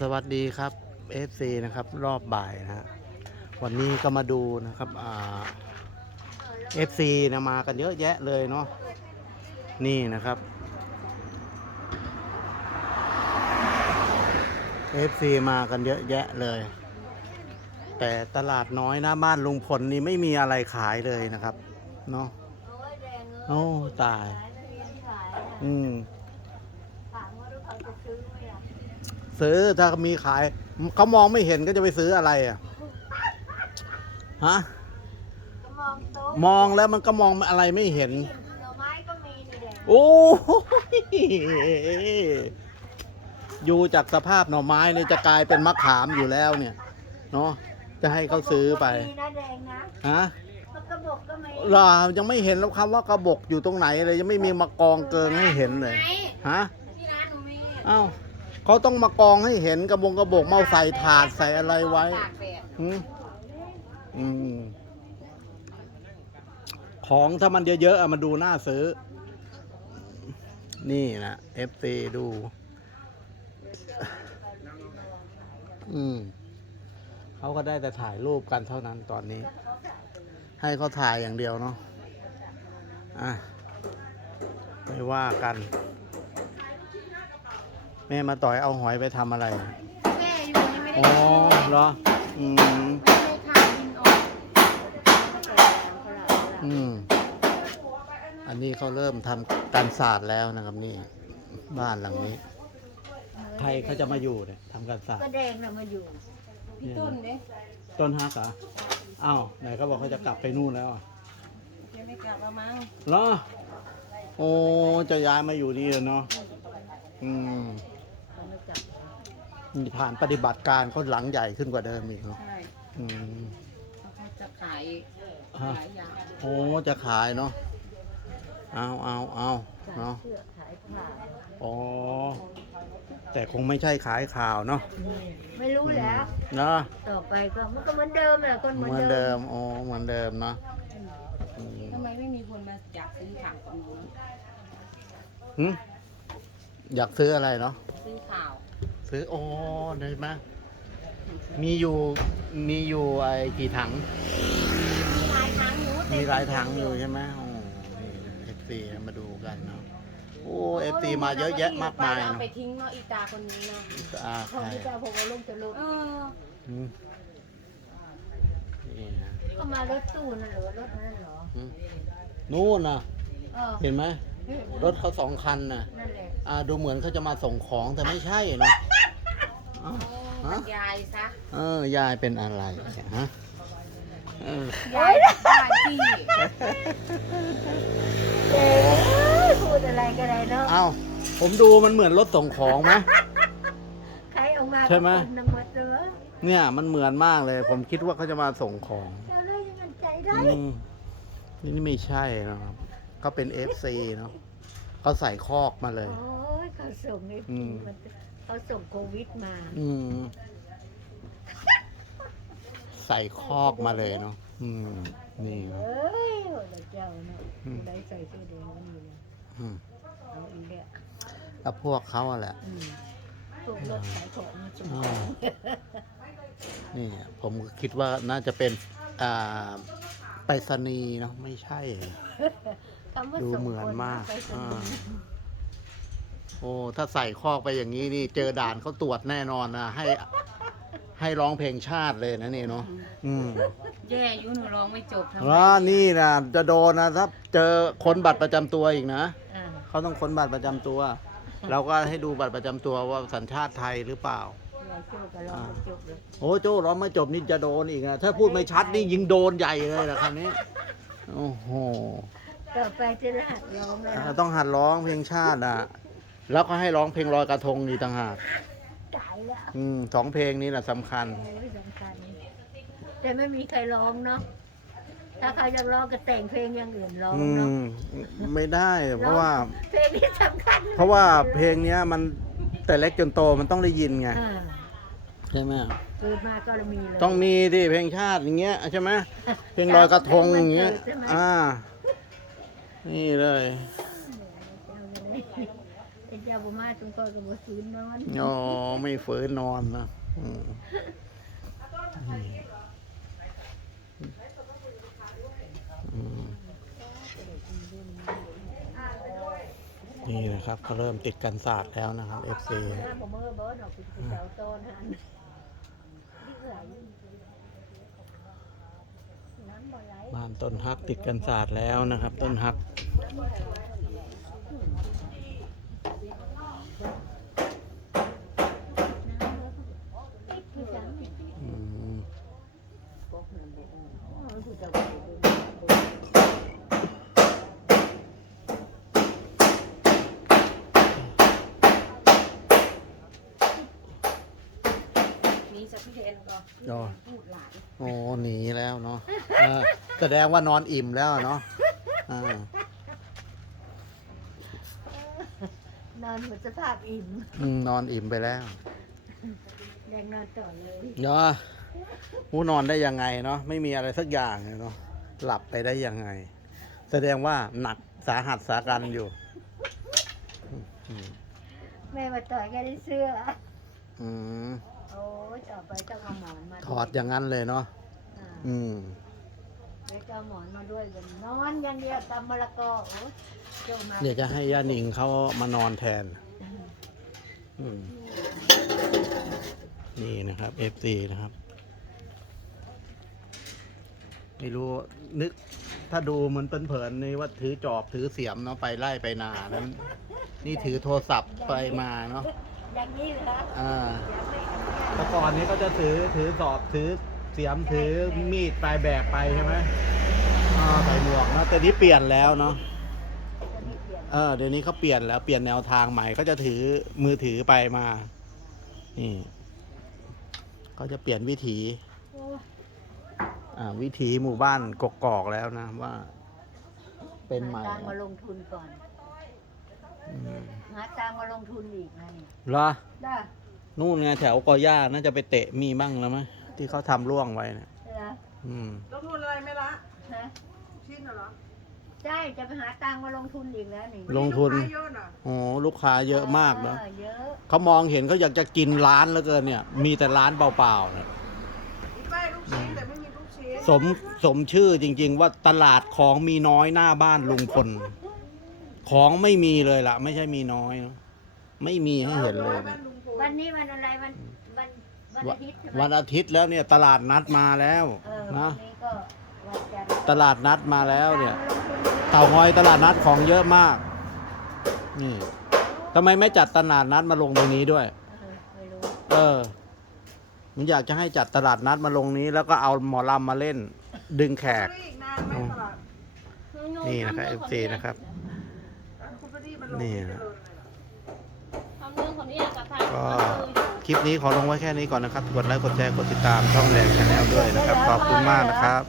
สวัสดีครับ FC นะครับรอบบ่ายนะฮะวันนี้ก็มาดูนะครับอ่า FC นะมากันเยอะแยะเลยเนาะนี่นะครับ FC มากันเยอะแยะเลย แต่ตลาดน้อยหน้าบ้านลุงพลนี่ไม่มีอะไรขายเลยนะครับเนาะโอ้ยแดงเอ้ยโอ้ตายขายไม่มีขาย อืม ถามว่าลูกเขาจะซื้อไหมอะ ซื้อถ้ามีขายเขามองไม่เห็นก็จะไปซื้ออะไรอะฮะก็มองโต๊ะมองแล้วมันก็มองอะไรไม่เห็น หน่อไม้ก็มีนี่แดงโอ้ยอยู่จากสภาพหน่อไม้เนี่ยจะกลายเป็นมะขามอยู่แล้วเนี่ยเนาะจะให้เขาซื้อไปมีนะแดงนะฮะมันกระบอกก็มีเรายังไม่เห็นแล้วคำว่ากระบอกอยู่ตรงไหนเลยยังไม่มีมากองเกิงให้เห็นเลย ฮะที่ร้านหนูมีอ้าว เขาต้องมากองให้เห็นกระบงกระบอกเมาใส่ถาดใส่อะไรไว้ตากแดดหืมอืมของถ้ามันเยอะๆอะมาดูหน้าซื้อ นี่นะ FC ดู อืมเขาก็ได้แต่ถ่ายรูปกันเท่านั้นตอนนี้ ให้เขาถ่ายอย่างเดียวเนาะอะไม่ว่ากัน แม่มาต่อยเอาหอยไปทำอะไร แม่อยู่นี่ไม่ได้อ๋อเหรอ อืม ไม่ได้ทาดินออกอืม อันนี้เขาเริ่มทำการศาสตร์แล้วนะครับ นี่ บ้านหลังนี้ ใครเขาจะมาอยู่เนี่ยทำการศาสตก็ร์แดงน่ะมาอยู่พี่ต้นเนี่ยต้นฮักเหรออ้าวไหนเขาบอกเขาจะกลับไปนู่นแล้วอะยังไม่กลับมามั้งเหรอ โอ้จะย้ายมาอยู่นี่เลยเนาะอืมไม่กลับ มีฐานปฏิบัติการเขาหลังใหญ่ขึ้นกว่าเดิมอีกเนาะใช่อืมเขาจะขายฮะหลายอย่างโอ้จะขายเนาะเอาเอาเอาขายเนาะเสื้อขายผ้าอ๋อ แต่คงไม่ใช่ขายข่าวเนาะไม่รู้แล้วเนาะต่อไปก็มันก็เหมือนเดิมแหละคนเหเหมืมืออนนเดิเดิมมอ๋อเหมือนเดิมเนาะอืมทำไมไม่มีคนมาอยากซื้อถังตรงนู้นหึอยากซื้ออะไรเนาะซื้อข่าว ซื้อโอ้ได้ไหมมีอยู่มีอยู่ไอ้กี่ถังมีหลายครั้งอยู่มีหลายถังอยู่ใช่ไหมโอ้นี่เอฟซีมาดูกันเนาะโอ้เอฟซีมาเยอะแยะมากมายเอาเนาะไปทิ้งเนาะอีตาคนนี้เนาะอ่าของใช่ที่เจ้าผมเอาลงจะลงเอออืมนี่นะก็มารถตู้นั่นเหรอรถนั่นเหรออืมนู่นนะเออเห็นไหมรถเขาสองคันนะนั่นแหละอ่าดูเหมือนเขาจะมาส่งของแต่ไม่ใช่นะ อ้าวบรฮะรยายซะเออยายเป็นอะไรเนี่ยฮะเออยายยายที่เอ้ยพูดอะไรก็ได้เนาะ เอ้าผมดูมันเหมือนรถส่งของไหม ใครออกมาใช่ไหมก็คนนำมาเจอเนี่ยมันเหมือนมากเลย ผมคิดว่าเขาจะมาส่งของเจ้าเลยยังงั้นใจได้ อืมนี่ไม่ใช่นะครับเขาเป็นเอฟซีเนาะเขาใส่คอกมาเลย โอ้ยเขาส่งไอ้อืมมัน เขาส่งโควิดมา อืม ใส่คอกมาเลยเนาะอืม นี่เอ้ยโหดเจ้าเนาะอืมผู้ใดใส่เสื้อแดงนั่นอยู่นะอืมเอาอีกแล้วแล้วพวกเขาอะแหละ อืมพวกรถขายของมาส่งอ่านี่ผมคิดว่าน่าจะเป็น อ่าไปรษณีย์เนาะไม่ใช่ คำว่าดูส่งเหมือนคนมากไปส่งอ่า โอ้ถ้าใส่คอกไปอย่างนี้นี่เจอด่านเขาตรวจแน่นอนนะให้ให้ร้องเพลงชาติเลยนะนี่เนาะอืมแย่อยุ่หนูร้องไม่จบทำไมแล้วนี่นะจะโดนนะถ้าเจอค้นบัตรประจำตัวอีกนะอ่าเขาต้องค้นบัตรประจำตัว เราก็ให้ดูบัตรประจำตัวว่าสัญชาติไทยหรือเปล่าเราโจ้ก็ร้องไม่จบเลยโอ้โจ้ร้องไม่จบนี่จะโดนอีกนะถ้าพูดไม่ชัดนี่ยิงโดนใหญ่เลยนะคำนี้โอ้โหต่อไปจะได้หัดร้องแล้วอ่าต้องหัดร้องเพลงชาติอะ แล้วก็ให้ร้องเพลงลอยกระทงนี่ต่างหากตายแล้วอืมสองเพลงนี้แหละสำคัญโอ้ยสำคัญแต่ไม่มีใครร้องเนาะถ้าใครจะร้องก็แต่งเพลงอย่างอื่นร้องอืเนาะม ไม่ได้เพราะว่า เพลงนี้สำคัญเพราะว่าเพลงเนี้ยมันแต่เล็กจนโตมันต้องได้ยินไงอ่าใช่ไหมเกิดมาก็มีเลย ต้องมีดิเพลงชาติอย่างเงี้ยใช่ไหมเพลงลอยกระทงอย่างเงี้ย อ่า นี่เลยเป็ นเจ้าบุมาตรงก็กับบุซื้อนอนอ๋อไม่ฝืนนอนนะอืมอืมนี่นะครับก็เริ่มติดกันศาสตร์แล้วนะครับ FC หน้าผมเมื่อเบิร์ดออกเป็นเจ้าโตนหันนี่เอื่อยน้ำบ่ไหล บ้านต้นฮักติดกันศาสตร์แล้วนะครับ ต้นฮักติดคือจัง อืมมีสักเพนก็อ๋อพูดหลาย โอ้หนีแล้วเนาะเออแสดงว่านอนอิ่มแล้วเนาะอ่า อนหมดสภาพอิ่มอืมนอนอิ่มไปแล้วแดงนอนต่อเลยเนาะหูนอนได้ยังไงเนาะไม่มีอะไรสักอย่างเลยเนาะหลับไปได้ยังไง แสดงว่าหนักสาหัสสากันอยู่อืมแม่มาต่อยแกได้เสื้อ อืมโอ้ยต่อไปต้องเอาหมอนมาถอดอย่างนั้นเลยเนาะอ่า อืม เดี๋ยวจะเอาหมอนมาด้วยกันนอนอย่างเดียวตำมะละกอโอ้ยเจ้ามาเดี๋ยวจะให้ย่าหนิงเขามานอนแทน อืมนี่นะครับ FC นะครับ ไม่รู้นึกถ้าดูเหมันเผินๆนี่ว่าถือจอบถือเสียมเนาะไปไล่ไปนานั้นนี่ถือโทรศัพท์ไปมาเนาะอย่างนี้เหรออ่ายังไม่อนุญาตแต่ก่อนนี้ก็จะถือถือสอบถือ เสียมถือมีดไปแบกไปใช่ไหมอ่าใส่หมวกเนาะแต่นี้เปลี่ยนแล้วเนาะจะไม่เปลี่ยนเออเดี๋ยวนี้เขาเปลี่ยนแล้วเปลี่ยนแนวทางใหม่เขาจะถือมือถือไปมานี่เขาจะเปลี่ยนวิถีโอ้ยอ่าวิถีหมู่บ้านกกอกแล้วนะว่า เป็นใหม่หาตังค์มาลงทุนก่อนอืมหาตังค์มาลงทุนอีกไงเหรอได้นู่นไงแถวกอย่าน่าจะไปเตะมีบ้างแล้วมั้ย ที่เขาทำร่วงไว้เนะเหรออืม ลงทุนอะไรไหม่ละฮะชิ้นเหรอใช่จะไปหาตังค์มาลงทุนอีกแล้วนี่ลงทุนลูกค้าเยอะน่ะโอ้ลูกค้าเยอะมากเนาะออเยอะเขามองเห็นเขาอยากจะกินร้านแล้วเกินเนี่ย มีแต่ร้านเปล่าๆเนี่ยมีป้ายลูกชิ้นแต่ไม่มีลูกชิ้นสมสมชื่อจริง ๆ ว่าตลาดของมีน้อยหน้าบ้านลุงพลของไม่มีเลยล่ะ ไม่ใช่มีน้อยเนอะไม่มีให้เห็นเลยบ้านลุงพลวันนี้วันอะไรวัน วันวันอาทิตย์ใช่ไหมวันอาทิตย์แล้วเนี่ยตลาดนัดมาแล้วเออนะวันนี้ก็วันจันทร์ตลาดนัดมาแล้วเนี่ยตังค์มาลงทุนเยอะเต่างอยตลาดนัดของเยอะมาก นี่ทำไมไม่จัดตลาดนัดมาลงตรงนี้ด้วย เออไม่รู้เออมันอยากจะให้จัดตลาดนัดมาลงนี้ แล้วก็เอาหมอลำมาเล่น ดึงแขก อีกนานไหมตลาดนี่นะครับ FC นะครับ คุณพอดีมันลงนี่ที่นะเจริญเลยเหรอ ทำเรื่องคนนี้กับทางก็ คลิปนี้ขอลงไว้แค่นี้ก่อนนะครับ กดไลค์ กดแชร์ กดติดตามช่องแดงชาแนลด้วยนะครับ ขอบคุณมากนะครับ